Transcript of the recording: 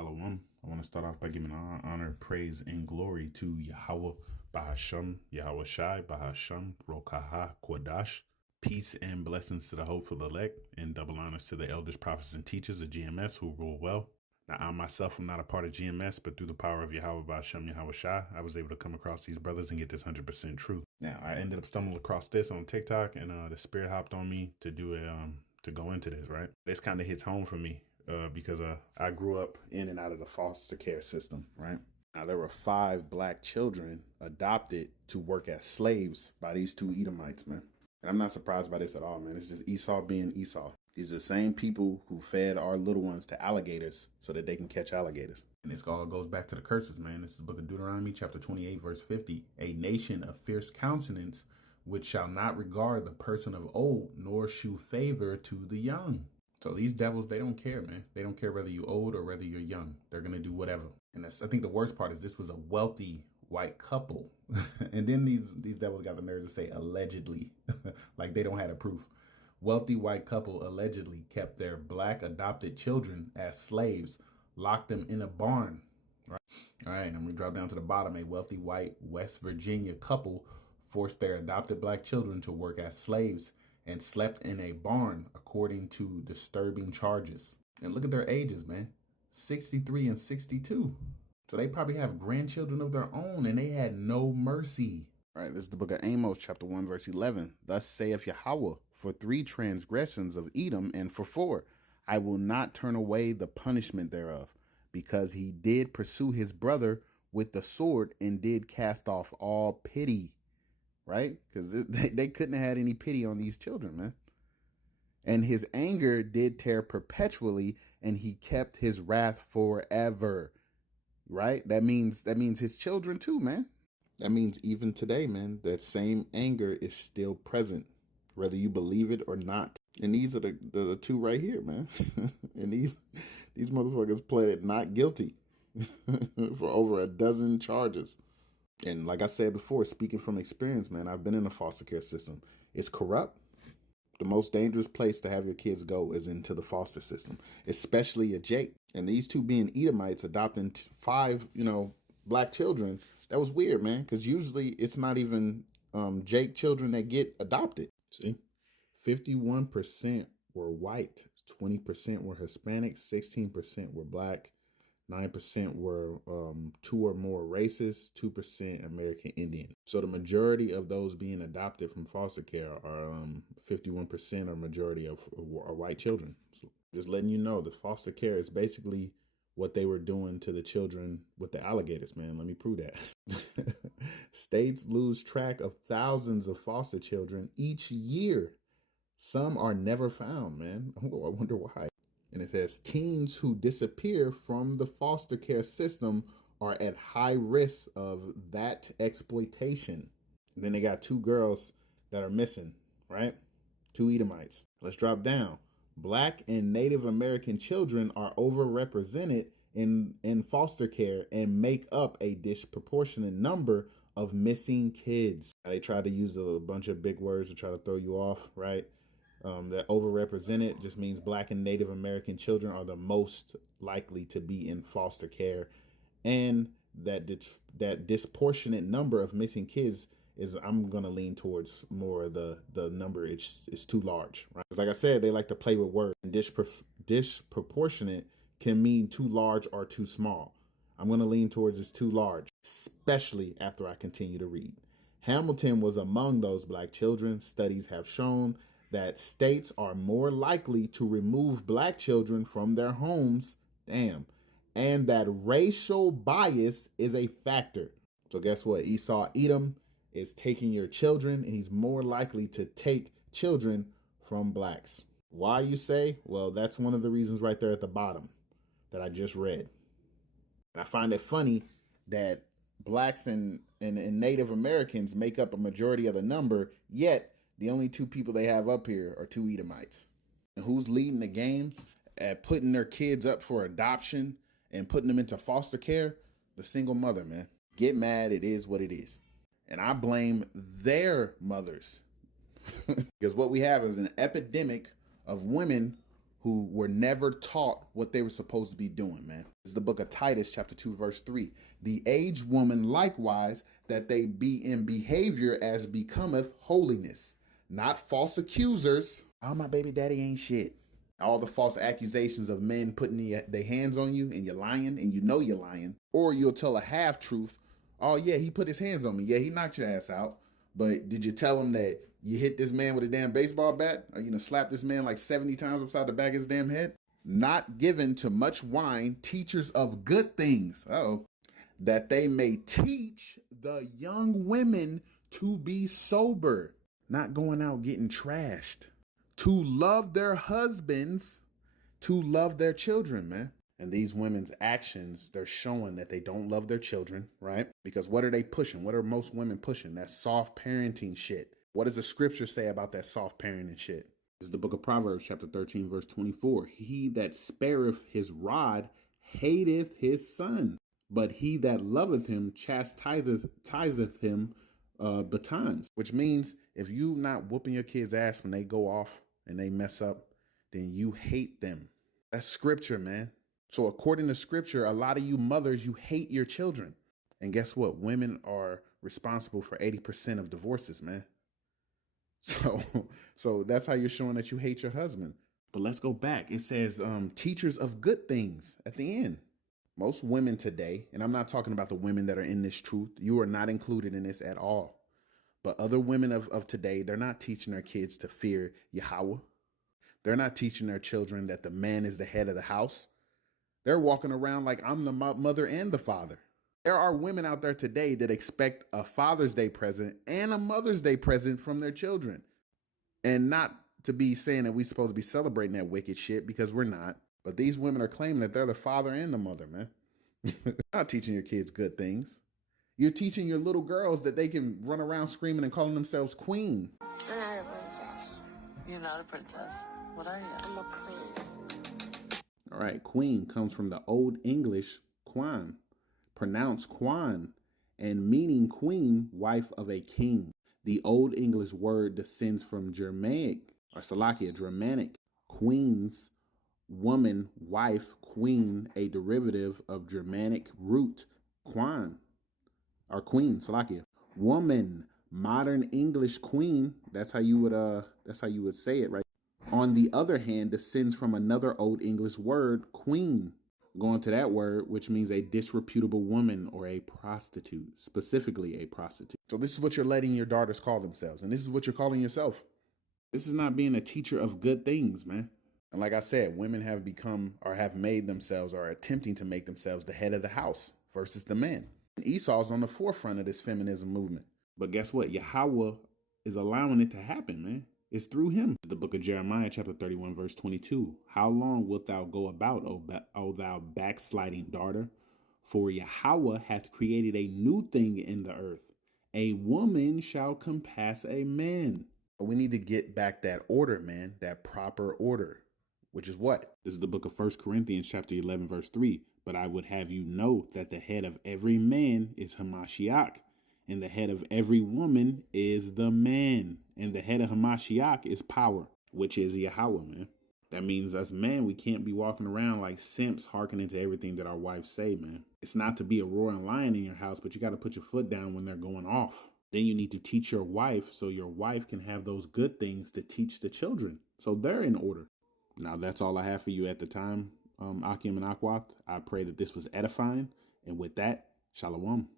Shalom. I want to start off by giving honor, praise, and glory to Yahweh, Bahasham, Yahweh Shai, Bahasham, Rokaha, Kwadash. Peace and blessings to the hopeful elect, and double honors to the elders, prophets, and teachers of GMS who rule well. Now, I myself am not a part of GMS, but through the power of Yahweh, Bahasham, Yahweh Shai, I was able to come across these brothers and get this 100% truth. Now, I ended up stumbling across this on TikTok, and the spirit hopped on me to do to go into this, right? This kind of hits home for me. Because I grew up in and out of the foster care system, right? Now, there were 5 black children adopted to work as slaves by these 2 Edomites, man. And I'm not surprised by this at all, man. It's just Esau being Esau. These are the same people who fed our little ones to alligators so that they can catch alligators. And this all goes back to the curses, man. This is the book of Deuteronomy, chapter 28, verse 50. A nation of fierce countenance, which shall not regard the person of old, nor shew favor to the young. So these devils, they don't care, man. They don't care whether you're old or whether you're young. They're going to do whatever. And I think the worst part is this was a wealthy white couple. And then these devils got the nerve to say allegedly, like they don't have the proof. Wealthy white couple allegedly kept their black adopted children as slaves, locked them in a barn. Right. All right. And we drop down to the bottom. A wealthy white West Virginia couple forced their adopted black children to work as slaves and slept in a barn, according to disturbing charges. And look at their ages, man. 63 and 62. So they probably have grandchildren of their own, and they had no mercy. All right, this is the book of Amos, chapter 1, verse 11. Thus saith Yahweh, for 3 transgressions of Edom, and for 4, I will not turn away the punishment thereof, because he did pursue his brother with the sword, and did cast off all pity. Right? Because they couldn't have had any pity on these children, man. And his anger did tear perpetually, and he kept his wrath forever. Right? That means his children too, man. That means even today, man, that same anger is still present, whether you believe it or not. And these are the 2 right here, man. And these motherfuckers pleaded not guilty for over a dozen charges. And like I said before, speaking from experience, man, I've been in the foster care system. It's corrupt. The most dangerous place to have your kids go is into the foster system, especially a Jake. And these 2 being Edomites adopting 5, black children, that was weird, man, because usually it's not even Jake children that get adopted. See, 51% were white, 20% were Hispanic, 16% were black, 9% were 2 or more races, 2% American Indian. So the majority of those being adopted from foster care are 51% are majority of are white children. So just letting you know, the foster care is basically what they were doing to the children with the alligators, man. Let me prove that. States lose track of thousands of foster children each year. Some are never found, man. I wonder why. And it says teens who disappear from the foster care system are at high risk of that exploitation. And then they got 2 girls that are missing, right? 2 Edomites. Let's drop down. Black and Native American children are overrepresented in foster care and make up a disproportionate number of missing kids. They try to use a bunch of big words to try to throw you off, right? That overrepresented just means Black and Native American children are the most likely to be in foster care, and that disproportionate number of missing kids is, I'm gonna lean towards more of the number is too large, right? Because like I said, they like to play with words. And disproportionate can mean too large or too small. I'm gonna lean towards it's too large, especially after I continue to read. Hamilton was among those Black children. Studies have shown that states are more likely to remove Black children from their homes, and that racial bias is a factor. So guess what? Esau Edom is taking your children, and he's more likely to take children from Blacks. Why, you say? Well, that's one of the reasons right there at the bottom that I just read. And I find it funny that Blacks and Native Americans make up a majority of the number, yet the only 2 people they have up here are 2 Edomites. And who's leading the game at putting their kids up for adoption and putting them into foster care? The single mother, man. Get mad, it is what it is. And I blame their mothers. Because what we have is an epidemic of women who were never taught what they were supposed to be doing, man. This is the book of Titus, chapter 2, verse 3. The aged woman likewise, that they be in behavior as becometh holiness, not false accusers. Oh, my baby daddy ain't shit. All the false accusations of men putting their hands on you and you're lying and you know you're lying. Or you'll tell a half truth. Oh, yeah, he put his hands on me. Yeah, he knocked your ass out. But did you tell him that you hit this man with a damn baseball bat? Or you slap this man like 70 times upside the back of his damn head? Not given to much wine, teachers of good things. That they may teach the young women to be sober. Not going out getting trashed. To love their husbands, to love their children, man. And these women's actions, they're showing that they don't love their children, right? Because what are they pushing? What are most women pushing? That soft parenting shit. What does the scripture say about that soft parenting shit? This is the book of Proverbs, chapter 13, verse 24. He that spareth his rod hateth his son, but he that loveth him chastiseth him betimes. Which means if you not whooping your kids' ass when they go off and they mess up, then you hate them. That's scripture, man. So according to scripture, a lot of you mothers, you hate your children. And guess what? Women are responsible for 80% of divorces, man. So that's how you're showing that you hate your husband. But let's go back. It says teachers of good things at the end. Most women today, and I'm not talking about the women that are in this truth, you are not included in this at all. But other women of today, they're not teaching their kids to fear Yahweh. They're not teaching their children that the man is the head of the house. They're walking around like I'm the mother and the father. There are women out there today that expect a Father's Day present and a Mother's Day present from their children. And not to be saying that we're supposed to be celebrating that wicked shit, because we're not. But these women are claiming that they're the father and the mother, man. You're not teaching your kids good things. You're teaching your little girls that they can run around screaming and calling themselves queen. I'm not a princess. You're not a princess. What are you? I'm a queen. All right, queen comes from the Old English quan, pronounced quan, and meaning queen, wife of a king. The Old English word descends from Germanic, or Salakia, Germanic, queens, woman, wife, queen, a derivative of Germanic root, quan, or queen, Salakia. Woman, modern English queen, that's how you would say it, right? On the other hand, descends from another Old English word, queen. Going to that word, which means a disreputable woman or a prostitute, specifically a prostitute. So this is what you're letting your daughters call themselves, and this is what you're calling yourself. This is not being a teacher of good things, man. And like I said, women have become or have made themselves or are attempting to make themselves the head of the house versus the man. And Esau's on the forefront of this feminism movement. But guess what? Yahweh is allowing it to happen, man. It's through him. It's the book of Jeremiah, chapter 31, verse 22. How long wilt thou go about, O thou backsliding daughter? For Yahweh hath created a new thing in the earth. A woman shall compass a man. But we need to get back that order, man, that proper order, which is what? This is the book of 1 Corinthians, chapter 11, verse 3. But I would have you know that the head of every man is Hamashiach, and the head of every woman is the man. And the head of Hamashiach is power, which is Yahweh, man. That means us men, we can't be walking around like simps hearkening to everything that our wives say, man. It's not to be a roaring lion in your house, but you got to put your foot down when they're going off. Then you need to teach your wife so your wife can have those good things to teach the children, so they're in order. Now, that's all I have for you at the time, Akim and Akwath. I pray that this was edifying. And with that, Shalom.